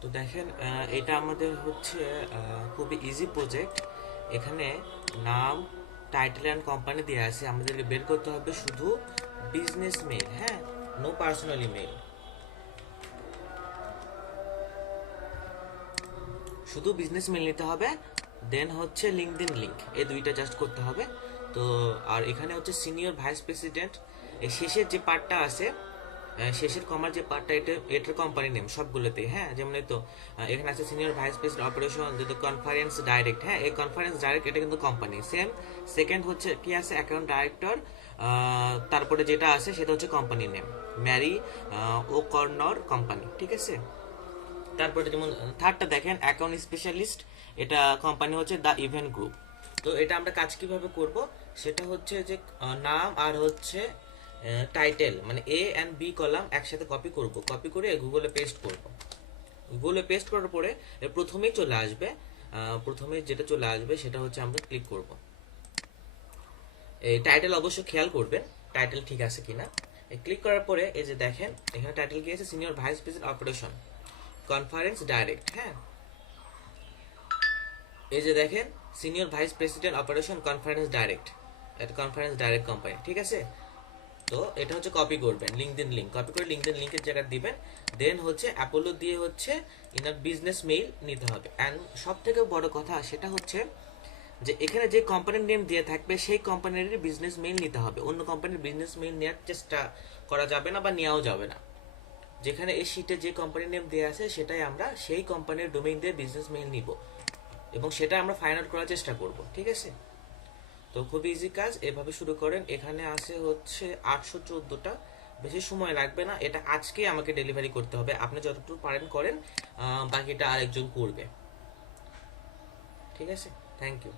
তো দেখেন এটা আমাদের হচ্ছে খুবই ইজি প্রজেক্ট। এখানে নাম, টাইটেল অ্যান্ড কোম্পানি দেওয়া আছে, আমাদের বের করতে হবে শুধু বিজনেস মেইল, হ্যাঁ, নো পার্সোনাল ইমেল, শুধু বিজনেস মেইল নিতে হবে। দেন হচ্ছে লিঙ্কডইন লিংক, এই দুইটা জাস্ট করতে হবে। তো আর এখানে হচ্ছে সিনিয়র ভাইস প্রেসিডেন্ট, এই শেষের যে পার্টটা আছে, শেষের কমার যে পার্টটা, এটার কোম্পানি নেম সবগুলোতে, হ্যাঁ, যেমন এই তো এখানে আছে সিনিয়র ভাইস প্রেসিডেন্ট অপারেশন, যেহেতু কনফারেন্স ডাইরেক্ট, হ্যাঁ, এই কনফারেন্স ডাইরেক্ট এটা কিন্তু কোম্পানি সেম। সেকেন্ড হচ্ছে কি আছে, অ্যাকাউন্ট ডাইরেক্টর, তারপরে যেটা আছে সেটা হচ্ছে কোম্পানি নেম, ম্যারি ও কর্নর কোম্পানি, ঠিক আছে। তারপরে যেমন থার্ডটা দেখেন অ্যাকাউন্ট স্পেশালিস্ট, এটা কোম্পানি হচ্ছে দ্য ইভেন্ট গ্রুপ। তো এটা আমরা কাজ কিভাবে করব, সেটা হচ্ছে যে নাম আর হচ্ছে টাইটেল, মানে এ অ্যান্ড বি কলাম একসাথে কপি করব, কপি করে গুগলে পেস্ট করব। গুগলে পেস্ট করার পরে প্রথমেই চলে আসবে, প্রথমে যেটা চলে আসবে সেটা হচ্ছে আমরা ক্লিক করব। এই টাইটেল অবশ্যই খেয়াল করবেন টাইটেল ঠিক আছে কিনা। ক্লিক করার পরে এই যে দেখেন এখানে টাইটেল কি আছে, senior vice president operation conference direct, হ্যাঁ, এই যে দেখেন senior vice president operation conference direct, এটা কনফারেন্স ডাইরেক্ট কোম্পানি, ঠিক আছে। তো এটা হচ্ছে কপি করবেন, লিঙ্কডইন লিংক কপি করে লিঙ্কডইন লিংকের জায়গায় দিবেন। দেন হচ্ছে অ্যাপোলো দিয়ে হচ্ছে ইনার বিজনেস মেইল নিতে হবে। অ্যান্ড সব থেকে বড় কথা সেটা হচ্ছে যে এখানে যে কোম্পানির নেম দিয়ে থাকবে সেই কোম্পানির বিজনেস মেইল নিতে হবে, অন্য কোম্পানির বিজনেস মেইল নেওয়ার চেষ্টা করা যাবে না বা নেওয়াও যাবে না। যেখানে এই শীটে যে কোম্পানির নেম দেওয়া আছে সেটাই আমরা সেই কোম্পানির ডোমেইন দিয়ে বিজনেস মেইল নিব এবং সেটা আমরা ফাইন্ড আউট করার চেষ্টা করব, ঠিক আছে। তো খুবই ইজি কাজ, এভাবে শুরু করেন। এখানে আছে হচ্ছে 814টা, বেশি সময় লাগবে না, এটা আজকে আমাকে ডেলিভারি করতে হবে, আপনি যতটুকু পারেন করেন, বাকিটা আরেকজন করবে, ঠিক আছে। Thank you.